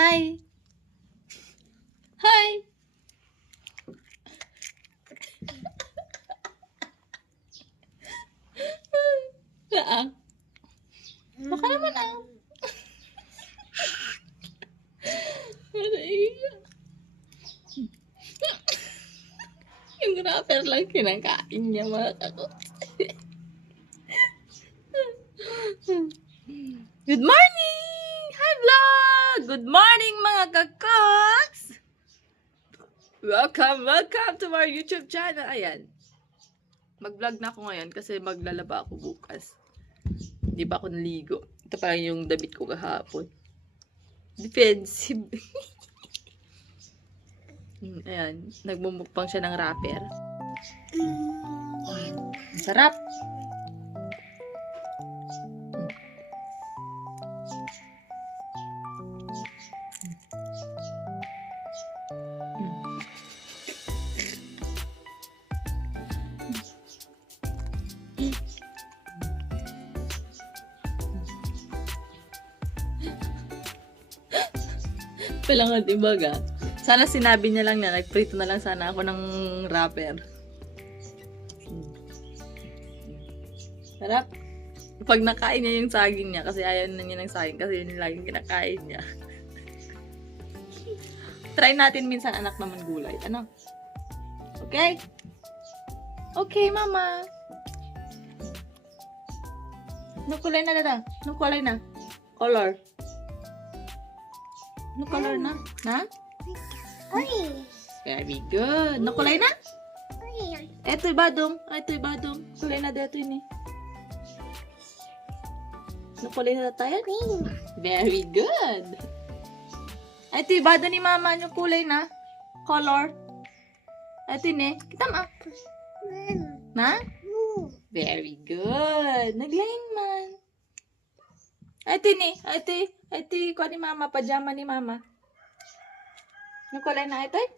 Hi! Hi! Ah. Baka naman ah. Yung wrapper lang kinakain niya mga kakot. Good morning! Good morning mga kakoks! Welcome, welcome to our YouTube channel. Ayan. Mag-vlog na ako ngayon kasi maglalaba ako bukas. Hindi pa ako naligo. Ito pa yung damit ko kahapon. Defensive. Hmm, Ayan. Nagmumukbang siya ng rapper. Ang sarap. Kailangan ibaga. Sana sinabi niya lang na nagprito na lang sana ako ng wrapper. Sarap. Pag nakain niya yung saging niya, kasi ayaw na niya ng saging, kasi yun yung kinakain niya. Try natin minsan anak naman gulay. Ano? Okay? Okay, mama. Anong kulay na dada? Anong kulay na? Color. Anong color na? Na? Oy! Very good. Anong kulay na? Oy! Eto badong. Eto badong. Kulay na dito yun eh. Anong kulay na tayo? Green! Very good. Ito yung bado ni mama yung kulay na. Color. Ito yun eh. Kita. Man! Na? Blue! Very good. Naglaying man. Ito yun eh. Ito yun. Ito yung kuha ni mama. Pajama ni mama. Yung kulay na ito eh.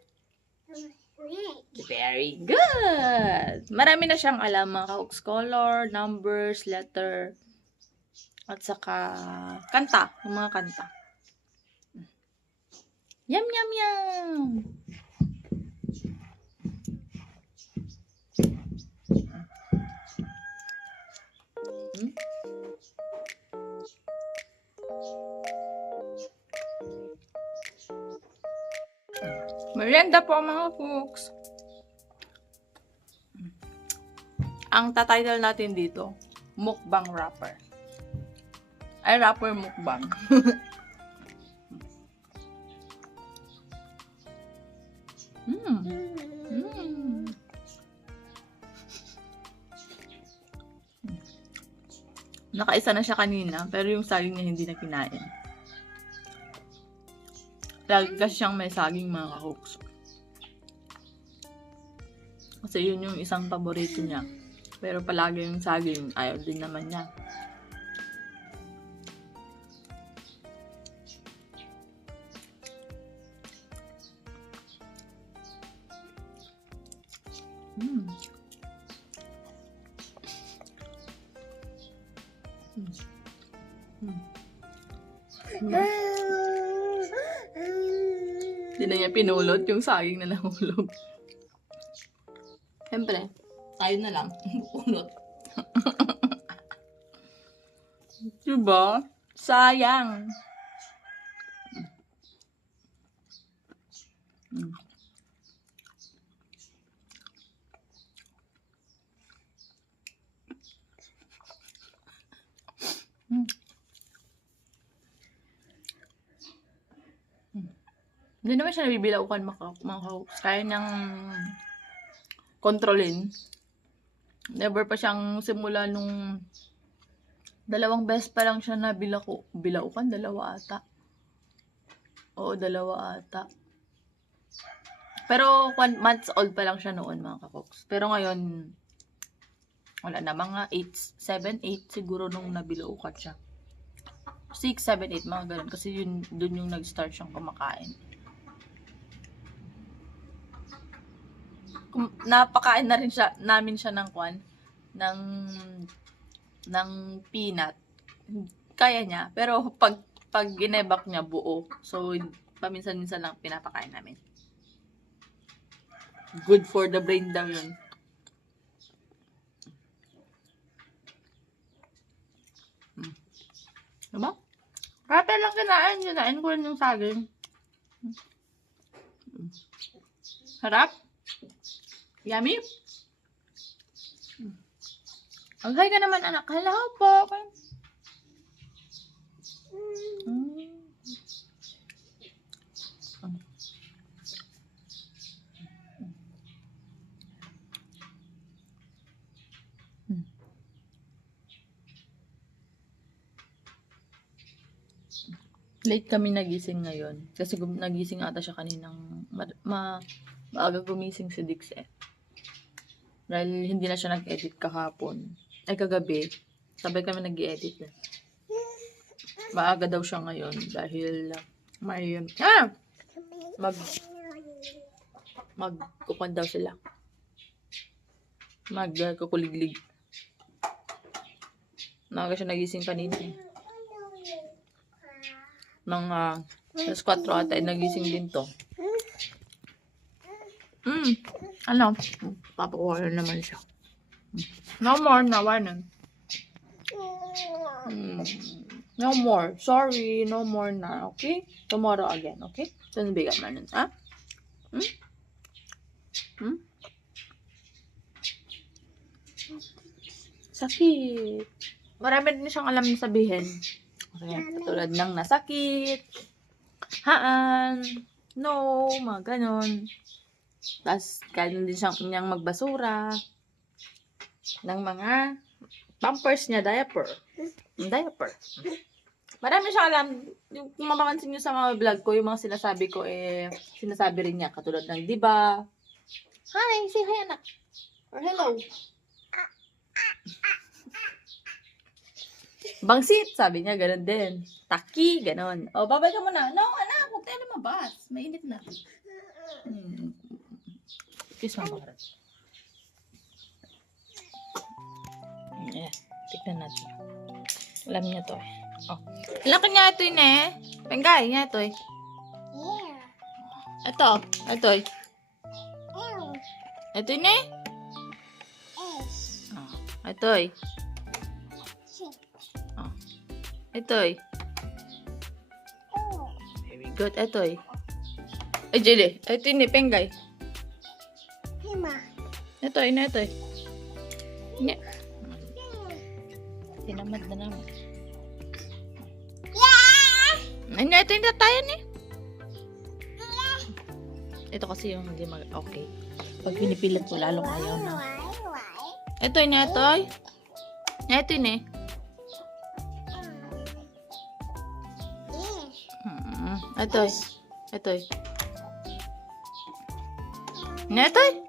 Very good. Marami na siyang alam mga kahooks. Color, numbers, letter, at saka kanta. Yung mga kanta. Yum, yum, yum. Hmm? Merienda po mga folks. Ang tatitle natin dito, mukbang rapper. Ay, rapper mukbang. mm. Mm. Nakaisa na siya kanina, pero yung saging niya hindi na kinain. Lagi siyang may saging mga kahooks. Kasi yun yung isang paborito niya. Pero palagi yung saging, ayaw din naman niya. Pinulot yung saging na nahulog. Siyempre, tayo na lang. Pulot. diba? Sayang. Mm. Mm. Hindi naman siya nabibilaukan mga, mga kahooks. Kaya niyang kontrolin. Never pa siyang simula nung dalawang beses pa lang siya na bilako. Bilaukan? Dalawa ata. Oo, dalawa ata. Pero one months old pa lang siya noon mga kakoks. Pero ngayon, wala na. Mga 8, 7, 8 siguro nung nabilaukan siya. 6, 7, 8, mga ganun. Kasi yun, dun yung nag-start siyang kumakain. Napakain na rin siya, namin siya ng kwan, ng, ng peanut. Kaya niya. Pero pag pag ginebak niya, buo. So, paminsan-minsan lang pinapakain namin. Good for the brain daw yun. Mm. Diba? Kaya lang kinain. Kinain ko rin yung saging. Mm. Yummy? Mm. Ang hi ka naman, anak. Hello po. Mm. Late kami nagising ngayon. Kasi nagising ata siya kaninang ma- ma- maaga gumising si Dix eh. Dahil hindi na siya nag-edit kahapon. Ay kagabi. Sabay kami nag-edit eh. Maaga daw siya ngayon dahil may ah, mag magkukuan daw sila. Magkukuliglig. Maaga siya nagising kanina eh. Mga alas 4 ata ay nagising din to. Mm. Ano? Papakuha na naman siya. No more na, Warren. Mm. No more. Sorry, no more na, okay? Tomorrow again, okay? Bigyan man nun, ha? Hmm? Hmm? Sakit. Marami din siyang alam na sabihin. Okay, katulad ng nasakit, haan, no, mga ganon. Tapos, kaya din siyang niyang magbasura ng mga pampers niya, diaper. Diaper. Marami siyang alam. Kung mapapansin niyo sa mga vlog ko, yung mga sinasabi ko, eh, sinasabi rin niya. Katulad ng, di ba? Hi, say hi, anak. Or hello. Bangsit, sabi niya, ganun din. Taki, ganun. O, babay ka muna. No, anak, huwag tayo lumabas. Mainit na. Hmm. Mo, Mara. Yeah, tignan natin. Alam niya to eh. Oh. Laki niya ito yun eh. Pengay niya ito eh. Yeah. Ito. Ito eh. Ito yun eh. Oh. Ito eh. Six. Ito eh. Oh. Very good. Ito eh. Ay, Jelly. Ito yun eh. Pengay. Hima. Ito eh. Ito eh. Nya. Yeah. Tinamad na naman. Yeah. Ay, ito yung tatayan eh. Ito kasi yung hindi mag... Okay. Pag pinipilit ko, lalong ayaw na. Why? Why? Ito yun, ito. Ito yun eh. Mm, Ito eh. Ito eh. Ito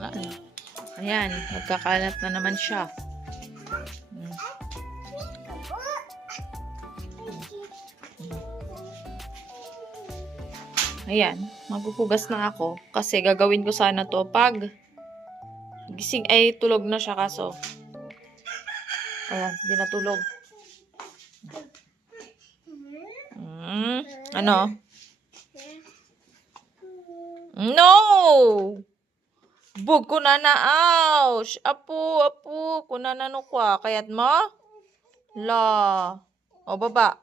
wala na. Ayan, nagkakalat na naman siya. Ayan, maghuhugas na ako. Kasi gagawin ko sana to pag gising ay tulog na siya kaso. Ayan, di natulog. Hmm, ano? No! Bug ko na na, ouch! Apo, apo, kuna na no kwa. Kayat mo? La. O, baba.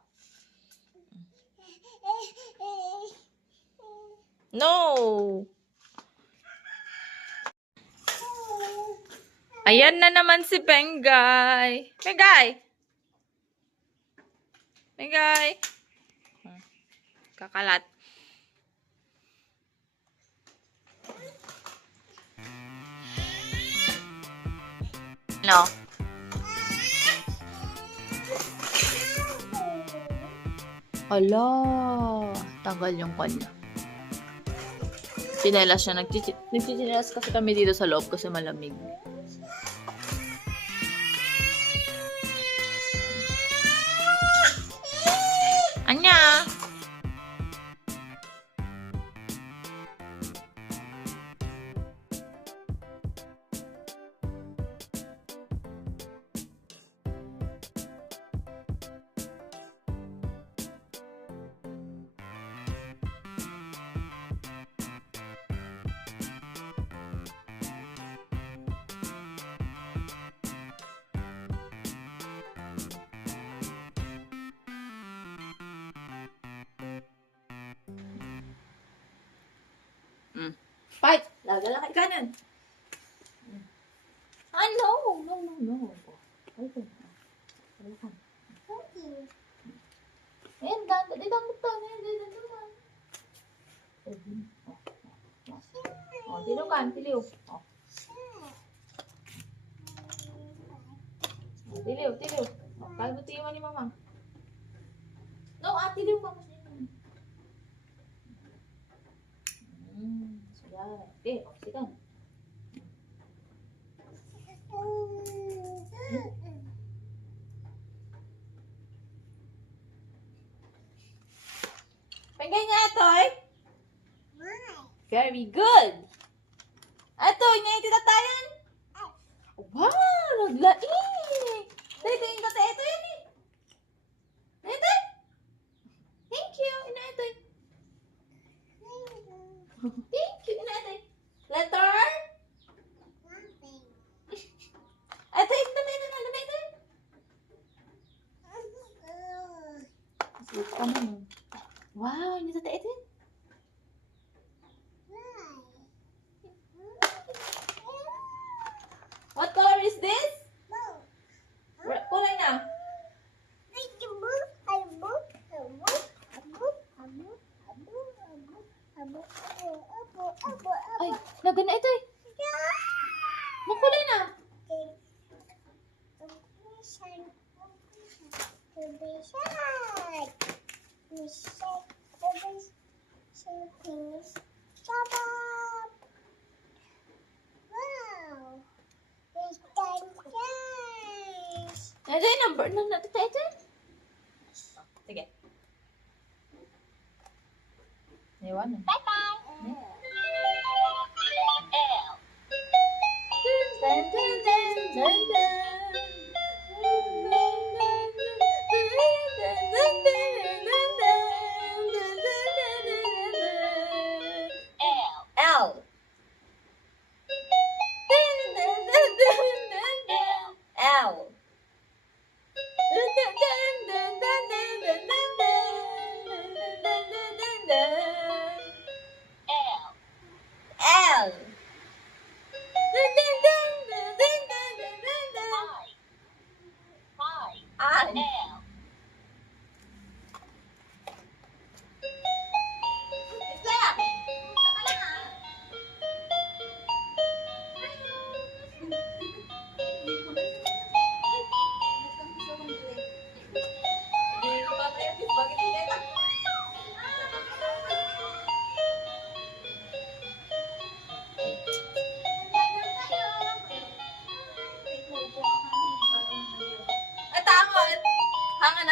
No! Ayan na naman si Pengay. Pengay! Pengay! Hmm, Kakalat. No. Ala, tanggal yung kanya. Chinelas siya. Nagchichi- Nagchichinelas kasi kami dito sa loob kasi malamig. Fight! Lagalaki ka nun. Ah, no! No, no, no. Ay, ito. Ay, ito. Ayan, ganda. Di damot to. Ayan, di damot to. Oh, tilo ka. Tiliw. Oh, oh, tiliw, tiliw. Oh, kalbuti mo ni mama. No, ah, tiliw ka. Mas yun. Hmm, sige. Eh, sige. Pagay nga, Toy. Very good. Ato, ngayon titatayan. Wow, naglaing. Dito yung kata ito yan eh. Ito. Thank you, ina ito. Thank you, ina ito. Letter. Ito, ito, ito, ito, ito, ito. Mo. Wow, hindi tata ito. What color is this? Red kulay na. Ay, lagan na ito eh. Makulay na. Wow! It's done, guys! Ito yung number na natin ito. Sige. Iwan na. Bye-bye! Dun, dun, dun, dun, dun.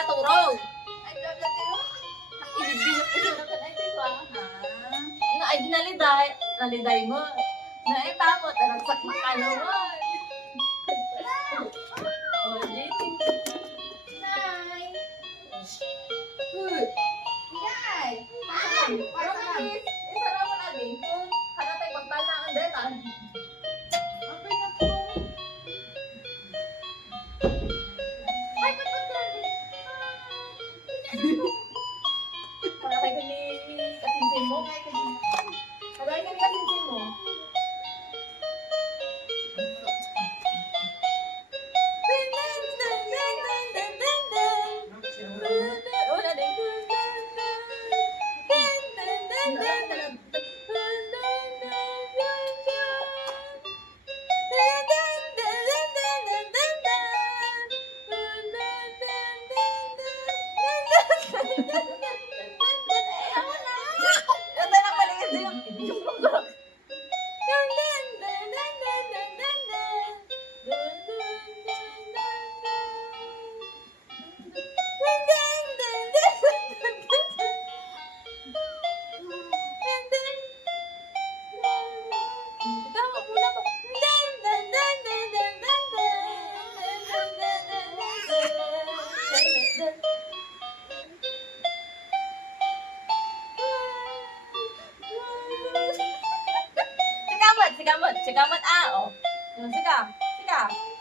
Turong. Na ay naliday, naliday mo. Na ay tama, taragsak na kalawan. Ficar.